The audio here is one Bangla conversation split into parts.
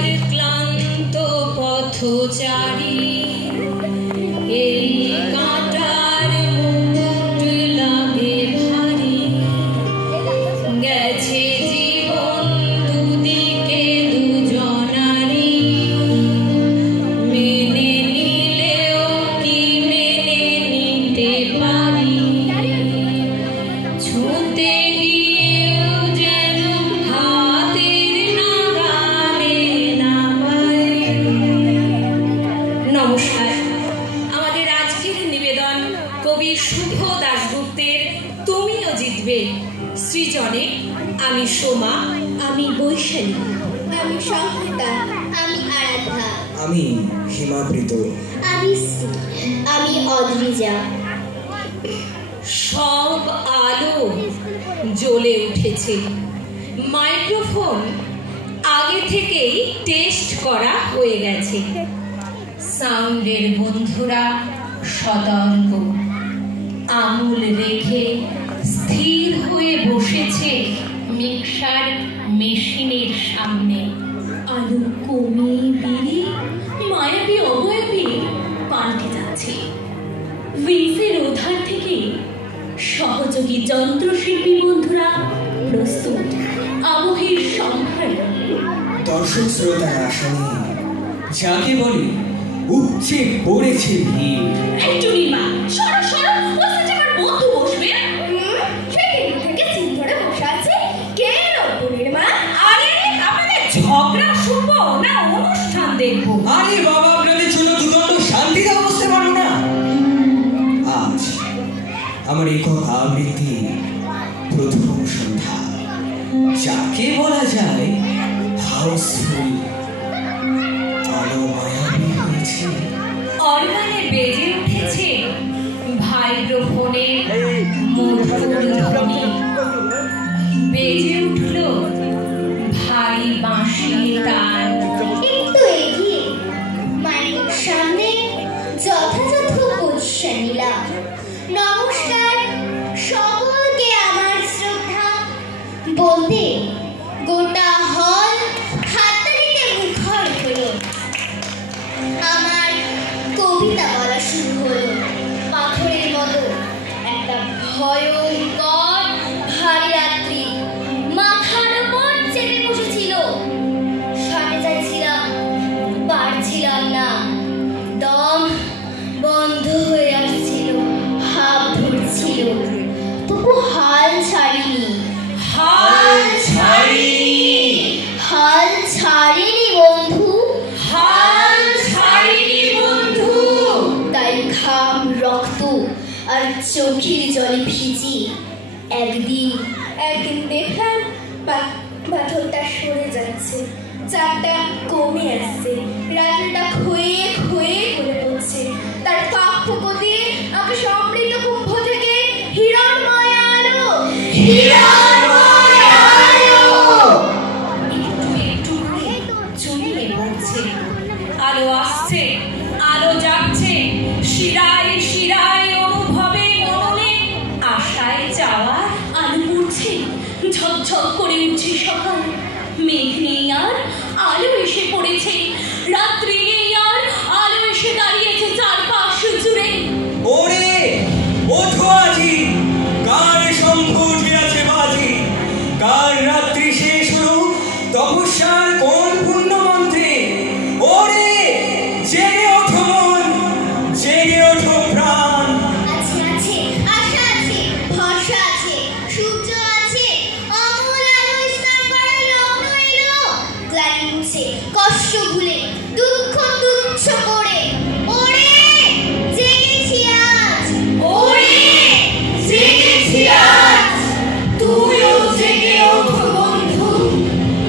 আর ক্লান্ত পথচারী এই কাঁটার মুকুট লাগে ভারী গেছে জীবন দুদিকে দুজনারই মেনে নিলেও কি মেনে নিতে পারি ছুঁতে গিয়েও যেন হাতের নাগালে না পাই। নমস্কার, আমাদের আজকের নিবেদন কবি শুভ দাশগুপ্তের তুমিও জিতবে সৃজনে। আমি সোমা, আমি বৈশালী, আমি সংহিতা, আমি আরাধ্যা, আমি হিমাবৃত, আমি অদ্রিজা। সব আলো জ্বলে উঠেছে, মাইক্রোফোন আগে থেকেই টেস্ট করা হয়ে গেছে, সাউন্ডের বন্ধুরা সতর্ক, আঙুল রেখে স্থির হয়ে বসেছে মিক্সার মেশিনের সামনে। আলো কমে বেড়ে মায়াবী অবয়বে পাল্টে যাচ্ছে। ভিসের ওধার থেকে সহযোগী যন্ত্রশিল্পী বন্ধুরা প্রস্তুত আবহের সম্ভার। দর্শক শ্রোতার আশা নিয়ে যাকে বলে উপচে পড়েছে ভিড়। চুরিমা সরো সরো, বসে আমার বন্ধু বসবে। সেদিন থেকে সিট ধরে বসে আছে কে? নতুনের মা। আরে আপনাদের ঝগড়া শুনবো না অনুষ্ঠান দেখবো? আরে বাবা, আপনাদের জন্য দুদণ্ড শান্তিতে বসতে পারো না? আজ আমার একক আবৃত্তি প্রথম সন্ধ্যা, যাকে বলা যায় হাউসফুল। আলো মায়াবী হয়েছে, অর্গানে বেজে উঠেছে ভাইব্রোফোনের মধুর ধ্বনি, বেজে উঠল ভারী বাঁশির তান। একটু এগিয়ে মাইকের সামনে যথাযথ পজিশন নিলাম। নমস্কার সকলকে, আমার শ্রদ্ধা বলতে গোটা হল হাততালিতে মুখর হলো। আমার কবিতা বলা শুরু হলো। পাথরের মতো একটা ভয়ঙ্কর ভারী রাত্রি মাথার উপর চেপে বসেছিল। সামনে চাইছিলাম, পারছিলাম না, দম বন্ধ হয়ে আসছিল, হাঁপ ধরছিল, তবু হাল ছাড়িনি। হাল ছাড়িনি, হাল ছাড়িনি বন্ধু, হাল ছাড়িনি বন্ধু। তাই ঘাম, রক্ত আর চোখের জলে ভিজি একদিন দেখলাম পাথরটা সরে যাচ্ছে, চারটা কমে আসছে, রাত্রিটা ক্ষয়ে ক্ষয়ে করে পড়ছে। তার কক্ষপথে আমাকে সমৃদ্ধ কুম্ভ থেকে হিরণময় আলো, হিরণময় আলো একটু একটু করে চলিয়ে পড়ছে। আলো আসছে, আলো যাচ্ছে, শিরায় শিরায় অনুভবে মননে আশায় চাওয়া। আলো পড়ছে, ঝকঝক করে উঠছে সকাল। মেঘ নেই আর, আলো এসে পড়েছে। রাত্রি নেই আর, আলো এসে দাঁড়িয়েছে চারপাশ জুড়ে। ওরে ওঠো আজি, কার শঙ্খ উঠিয়াছে বাজি, কার রাত্রি শেষ হলো তপস্যার কোন পূর্ণ মন্ত্রে। ওরে জেগে ওঠো মন, জেগে ওঠো প্রাণ। আছে আছে, আশা আছে, ভরসা আছে, সূর্য আছে, অমল আলো স্নান করার লগ্ন এলো। গ্লানি মুছে, কষ্ট ভুলে, দুঃখ তুচ্ছ করে, ওরে জেগেছি আজ, ওরে জেগেছি আজ। তুইও জেগে ওঠো বন্ধু।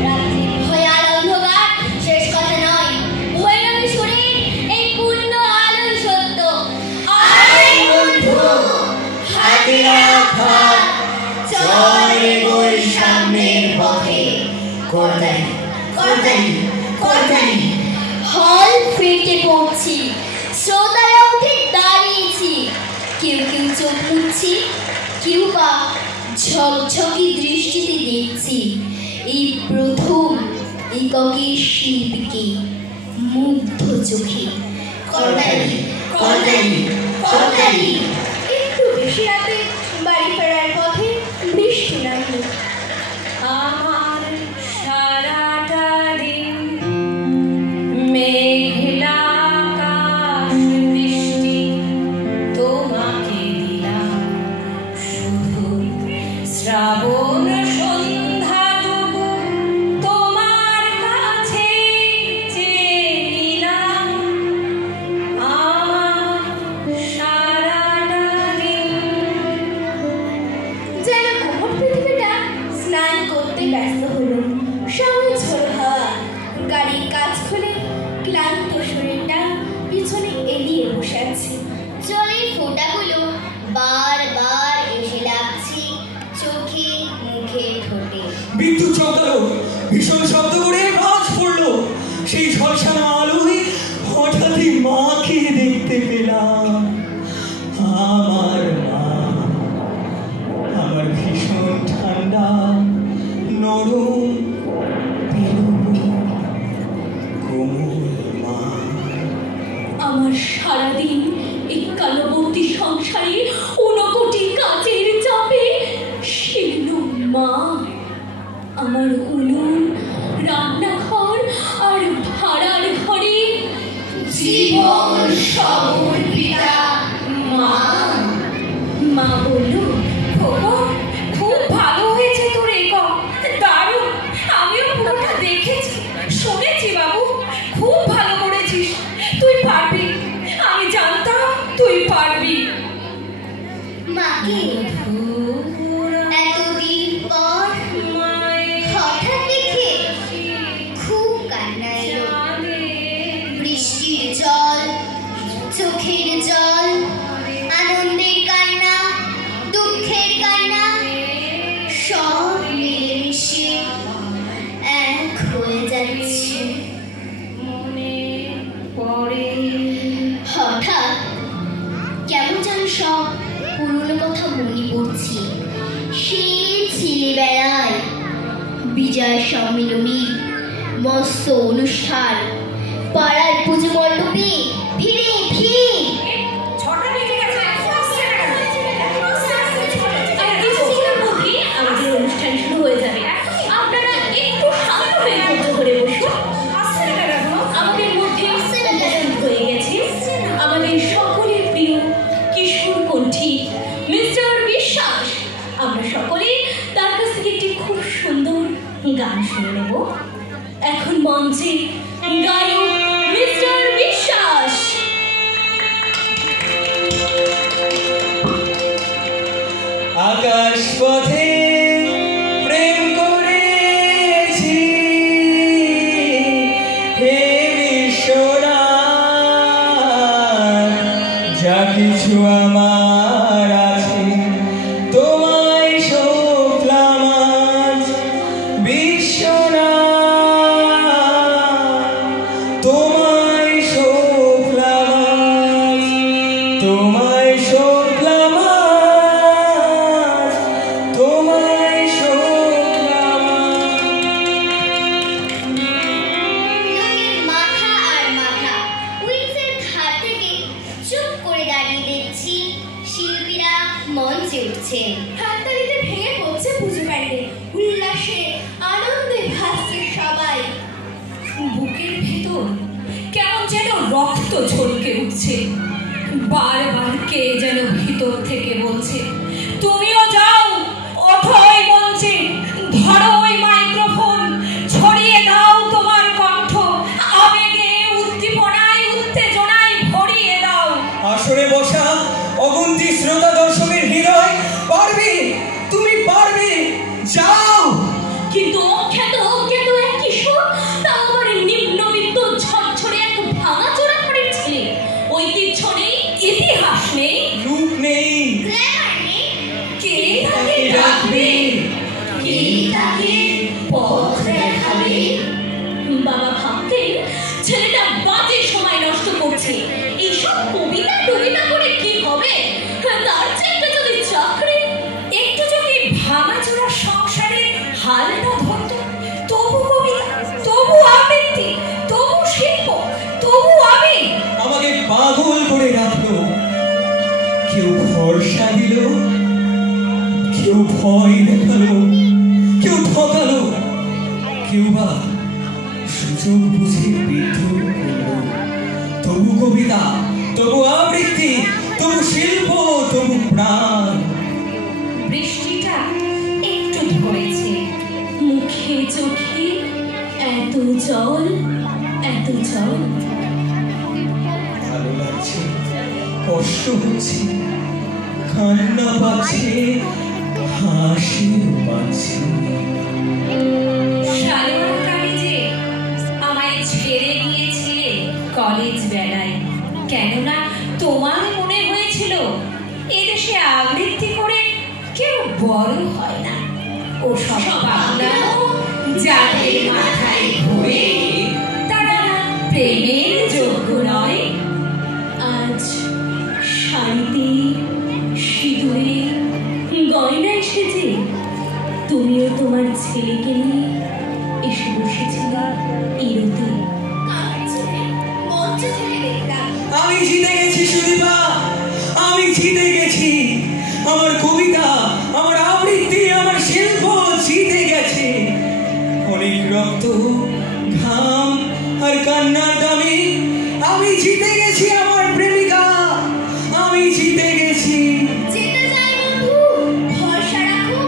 রাত্রি ভয়াল অন্ধকার শেষ কথা নয়, ভৈরবী সুরে এই পূর্ণ আলো সত্য। আরে বন্ধু, হাতে রাখা চল এগোই সামনের পথে। করতালি করতালি করতালি। হল ফেটে পড়ছি, শ্রোতারা উঠে দাঁড়িয়েছি, কেউ কেউ চোখ মুছছি, কেউ বা ঝকঝকি দৃষ্টিতে দেখছি। এই প্রথম এককে শিল্পীকে মুগ্ধ চোখে করতালি করতালি করতালি। একটু বেশি রাতে বাড়ি ফেরার পথে বৃষ্টি নামল। আমার সারাটা দিন মেঘলা আকাশ বৃষ্টি, তোমাকে দিলাম শুধু শ্রাবণ সন্ধ্যাটুকু তোমার কাছে চেয়েছিলাম। আমার সারাটা দিন যেন ঘুমট পৃথিবীটা স্নান করতে ব্যস্ত হলো। সবুজ ঝোড়ো হাওয়া গাড়ির কাজ খুলে ক্লান্ত শরীরটা পিছনে এলিয়ে বসে আছে। জলের ফোঁটাগুলো বারবার এসে লাগছে চোখে মুখে ঠোঁটে। বিদ্যুৎ চমকালো, ভীষণ শব্দ করে আওয়াজ পড়লো। সেই ঝলসানো আলোয় হঠাৎই মাকে দেখতে পেলাম। আমার মা, আমার ভীষণ ঠান্ডা নরম পেলুলো কোমল মা। আমার সারাদিন এই কালবর্তী সংসারে ঊনকোটি কাচের চাপে শীর্ণ মা। আমার উনুন, রান্নাঘর আর ভাড়ার ঘরে জীবন সমর্পিতা মা। মা বলল, খোকন, খুব ভালো হয়েছে তোর একক, দারুণ। আমিও পুরোটা দেখেছি, শুনেছি বাবু, খুব ভালো করেছিস, তুই পারবি, আমি জানতাম তুই পারবি। মাকে এতদিন পর হঠাৎ দেখে খুব কান্না এলো। বৃষ্টির জল, চোখের জল, আনন্দের কান্না, দুঃখের কান্না সব মিলেমিশে এক হয়ে যাচ্ছে। মনে পড়ে হঠাৎ কেমন যেন সব পুরনো কথা মনে পড়ছে। সেই ছেলেবেলায় বিজয় সম্মিলনী, মস্ত অনুষ্ঠান, পাড়ার পুজো মণ্ডপে ভিড়ে ভিড়। 6টা বেজে গেছে, আর কিছুক্ষণের মধ্যেই আমাদের অনুষ্ঠান শুরু হয়ে যাবে। আপনারা একটু শান্ত হয়ে ধৈর্য ধরে বসুন। আমাদের মধ্যে উপস্থিত হয়ে গেছে আমাদের সকলের প্রিয় কিশোর কণ্ঠী মিস্টার বিশ্বাস। আমরা সকলে তার কাছ থেকে একটি খুব সুন্দর গান শুনে নেব। এখন মঞ্চে গায়ক মিস্টার বিশ্বাস। আকাশ পথে প্রেম করেছি, হে বিশ্বনাথ, যা কিছু আমার আছে তোমায় শুকলাম আজ। বিশ্বনাথ, তোমায় শুকলাম আজ, তোমায় শুকলাম আজ, তোমায় শুকলাম আজ। লোকের মাথা আর মাথা উইন্ডসের ধার থেকে চুপ করে দাঁড়িয়ে দেখছি শিল্পীরা মঞ্চে উঠছেন। হাততালিতে ভেঙে পড়ছে পুজো প্যান্ডেল। উল্লাসে আনন্দে ভাসছে সবাই। বুকের ভেতর কেমন যেন রক্ত ঝলকে উঠছে। বারবার কে যেন ভিতর থেকে বলছে, তুমিও যাও, ওঠো ওই মঞ্চে, ধরো ওই মাইক্রোফোন, ছড়িয়ে দাও তোমার কণ্ঠ, আবেগে, উদ্দীপনায়, উত্তেজনায় ভরিয়ে দাও। আসরে বসা অগুন্তি শ্রোতা দর্শকের হৃদয়, পারবে, তুমি পারবে, যাও। কিন্তু অখ্যাত অজ্ঞাত এক কিশোর, তাও আবার নিম্নবিত্ত ঝরঝরে এক ভাঙাচোরা ঘরের ছেলে। ঐতিহ্য নেই, ইতিহাস নেই, রূপ নেই, গ্ল্যামার নেই, কে তাকে রাখবে, কে তাকে পথ দেখাবে। বাবা ভাবতেন ছেলেটা বাজে সময় নষ্ট করছে, এইসব কবিতা টবিতা করে কি হবে, তার চেয়ে যদি চাকরি। একটু যদি ভাঙাচোরা সংসারের হালটা ধরতো, তবু কবিতা, তবু সুযোগ বুঝে বিদ্রোহ করল। তবু কবিতা, তবু আবৃত্তি, তবু শিল্প, তবু প্রাণ। বৃষ্টিটা একটু ধরেছে, মুখে চোখে এত জল, এত জল। ভালো লাগছে, কষ্ট হচ্ছে, কান্না পাচ্ছে, হাসিও পাচ্ছে। সালোয়ার কামিজে আমায় ছেড়ে গিয়েছিলে কলেজ বেলায়, কেননা তোমার মনে হয়েছিল এদেশে আবৃত্তি করে কেউ বড় হয় না। ও সব পাগলামো যাদের মাথায় ঘোরে তারা প্রেমের যোগ্য নয়। আজ শাড়িতে, সিঁদুরে, গয়নায় সেজে তুমিও তোমার ছেলেকে নিয়ে এসে বসেছিলে ইরোতে। মঞ্চ ছেড়ে দেখলাম আমি জিতে গেছি সুদীপা, আমি জিতে গেছি। আমার কবিতা, আমার আবৃত্তি, আমার শিল্প জিতে গেছে। অনেক রক্ত, ঘাম আর কান্নার দামে আমি জিতে গেছি আমার প্রেমিকা, আমি জিতে গেছি। যেতে চাই বন্ধু, ভরসা রাখো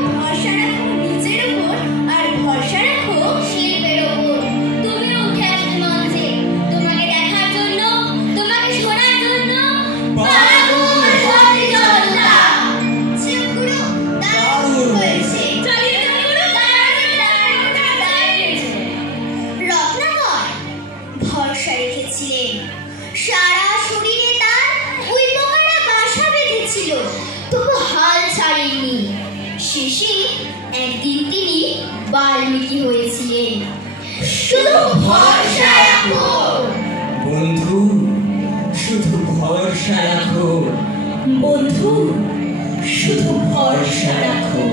নিজের উপর, আর ভরসা রাখো শিল্পের উপর। তুমিও উঠে আসবে মঞ্চে, তোমাকে দেখার জন্য, তোমাকে শোনার জন্য পাগল হয়ে চললাম। শিবগুরু, দারুণ হয়েছে। রত্নাকর ভরসা রেখেছিলেন, সারা শরীরে তার ওই পোকারা বাসা বেঁধেছিল, তবু হাল ছাড়েননি। শেষে একদিন তিনি বাল্মীকি হয়েছিলেন। শুধু ভরসা রাখো বন্ধু, শুধু ভরসা রাখো। বন্ধু, শুধু ভরসা রাখো।